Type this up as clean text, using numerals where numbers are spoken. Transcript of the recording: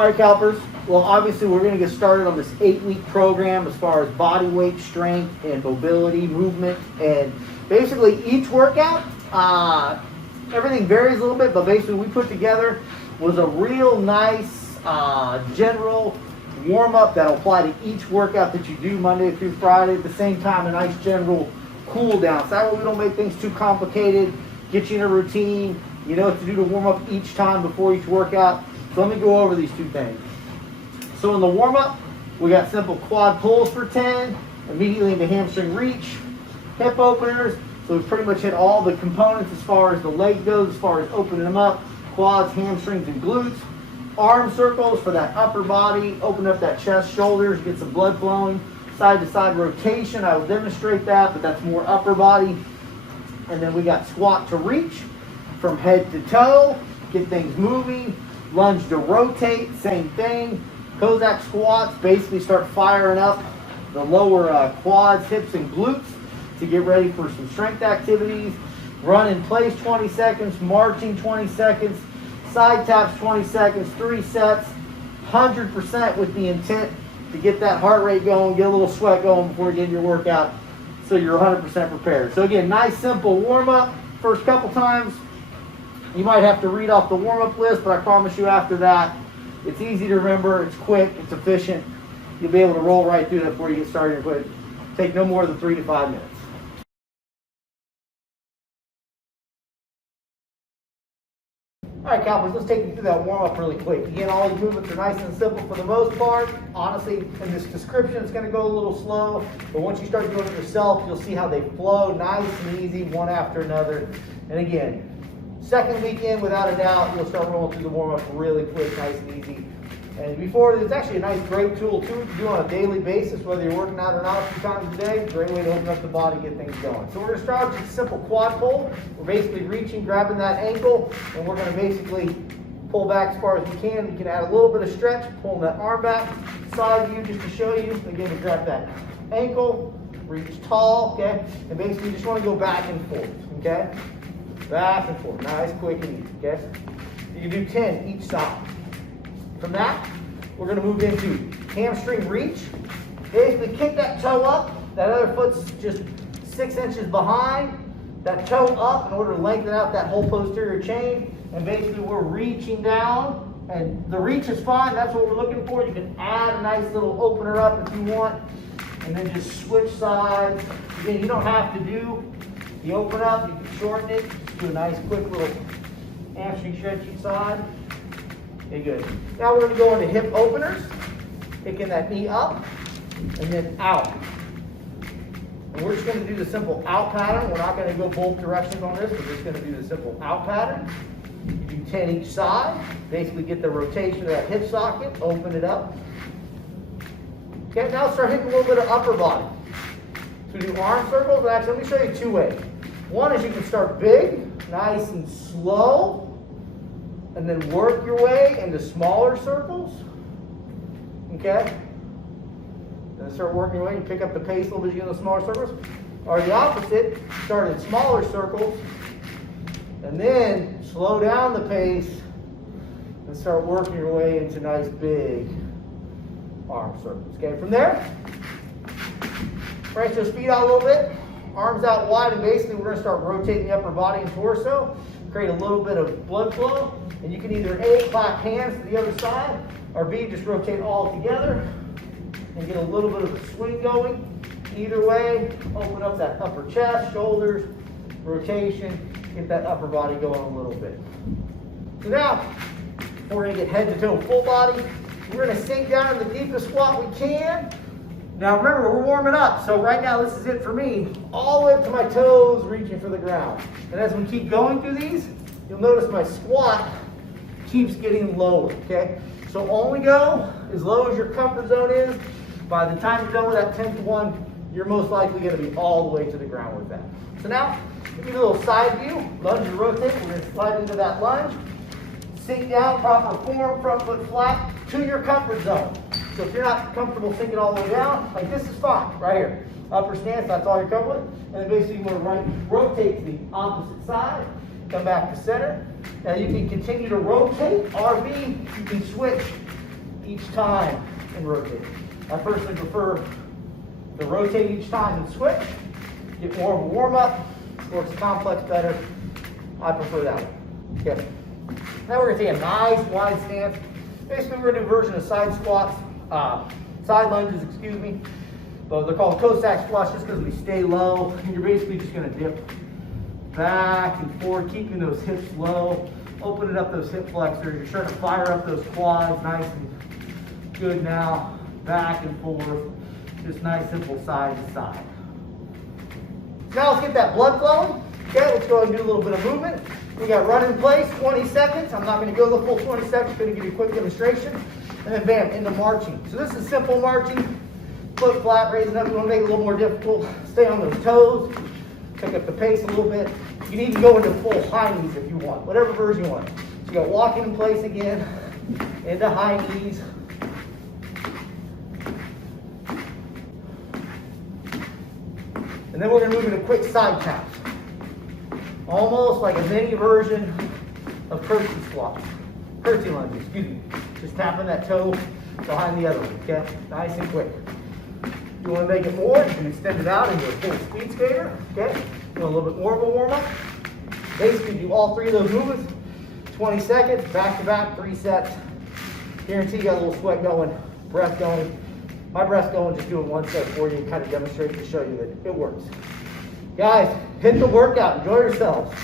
All right, CalPers. Well, obviously, we're going to get started on this 8-week program as far as body weight, strength, and mobility, movement. And basically, each workout, everything varies a little bit, but basically, we put together was a real nice general warm-up that'll apply to each workout that you do Monday through Friday. At the same time, a nice general cool down. So that way we don't make things too complicated, get you in a routine, you know what to do to warm up each time before each workout. So let me go over these two things. So in the warm-up, we got simple quad pulls for 10, immediately into hamstring reach, hip openers. So we've pretty much hit all the components as far as the leg goes, as far as opening them up, quads, hamstrings, and glutes. Arm circles for that upper body, open up that chest, shoulders, get some blood flowing. Side to side rotation, I will demonstrate that, but that's more upper body. And then we got squat to reach from head to toe, get things moving. Lunge to rotate, same thing. Cossack squats, basically start firing up the lower quads, hips, and glutes to get ready for some strength activities. Run in place 20 seconds, marching 20 seconds, side taps 20 seconds, 3 sets, 100% with the intent to get that heart rate going, get a little sweat going before you get your workout so you're 100% prepared. So again, nice simple warm-up. First couple times, you might have to read off the warm-up list, but I promise you after that, it's easy to remember, it's quick, it's efficient. You'll be able to roll right through that before you get started. But take no more than 3 to 5 minutes. All right, Cowboys, let's take you through that warm-up really quick. Again, all these movements are nice and simple for the most part. Honestly, in this description, it's going to go a little slow, but once you start doing it yourself, you'll see how they flow nice and easy, one after another. And again, second weekend, without a doubt, you'll start rolling through the warm-up really quick, nice and easy. And before, it's actually a nice, great tool, too, to do on a daily basis, whether you're working out or not a few times a day. Great way to open up the body, get things going. So we're going to start with just a simple quad pull. We're basically reaching, grabbing that ankle, and we're going to basically pull back as far as we can. You can add a little bit of stretch, pulling that arm back, side view just to show you. Again, we grab that ankle, reach tall, okay? And basically, you just want to go back and forth, okay? Back and forth, nice, quick, and easy, okay? You can do 10 each side. From that, we're going to move into hamstring reach. Basically, kick that toe up. That other foot's just 6 inches behind. That toe up in order to lengthen out that whole posterior chain. And basically, we're reaching down. And the reach is fine. That's what we're looking for. You can add a nice little opener up if you want. And then just switch sides. Again, you don't have to do the open up. You can shorten it. Just do a nice quick little hamstring stretch each side. Okay, good. Now we're going to go into hip openers, picking that knee up and then out. And we're just going to do the simple out pattern. We're not going to go both directions on this. We're just going to do the simple out pattern. You do 10 each side. Basically get the rotation of that hip socket, open it up. Okay, now start hitting a little bit of upper body. So we do arm circles. Actually, let me show you 2 ways. One is you can start big, nice and slow, and then work your way into smaller circles, okay? Then start working your way, you pick up the pace a little bit as you get in the smaller circles. Or the opposite, start in smaller circles, and then slow down the pace, and start working your way into nice big arm circles, okay? From there, stretch those feet out a little bit, arms out wide, and basically we're gonna start rotating the upper body and torso, create a little bit of blood flow. And you can either A, clap hands to the other side, or B, just rotate all together and get a little bit of a swing going. Either way, open up that upper chest, shoulders, rotation, get that upper body going a little bit. So now, we're going to get head to toe full body. We're going to sink down in the deepest squat we can. Now remember, we're warming up, so right now this is it for me. All the way up to my toes, reaching for the ground. And as we keep going through these, you'll notice my squat keeps getting lower, okay? So only go as low as your comfort zone is. By the time you're done with that 10th one, you're most likely going to be all the way to the ground with that. So now, give me a little side view, lunge and rotate. We're going to slide into that lunge. Sink down, proper form, front foot flat to your comfort zone. So if you're not comfortable sinking all the way down, like this is fine, right here. Upper stance, that's all you're comfortable with. And then basically you want to rotate to the opposite side, come back to center. Now you can continue to rotate, RV, you can switch each time and rotate. I personally prefer to rotate each time and switch, get more of a warm up, works complex better. I prefer that one. Okay. Now we're gonna take a nice wide stance. Basically, we're gonna do a version of side squats, side lunges, excuse me. But they're called Cossack squats just because we stay low. And you're basically just gonna dip back and forth, keeping those hips low, opening up those hip flexors. You're starting to fire up those quads, nice and good now. Back and forth, just nice, simple side to side. Now let's get that blood flowing. Okay, let's go ahead and do a little bit of movement. We got run in place, 20 seconds. I'm not going to go the full 20 seconds, going to give you a quick demonstration. And then bam, into marching. So this is simple marching. Foot flat, raising up. You want to make it a little more difficult. Stay on those toes. Pick up the pace a little bit. You can even go into full high knees if you want, whatever version you want. So you got walking in place again, into high knees. And then we're going to move into quick side taps. Almost like a mini version of curtsy squats. Curtsy lunges, excuse me. Just tapping that toe behind the other one, okay? Nice and quick. If you want to make it more, you can extend it out into a full speed skater, okay? Do a little bit more of a warm-up. Basically, do all three of those movements. 20 seconds, back-to-back, 3 sets. Guarantee you got a little sweat going, breath going. My breath's going, just doing 1 set for you, kind of demonstrate to show you that it works. Guys, hit the workout, enjoy yourselves.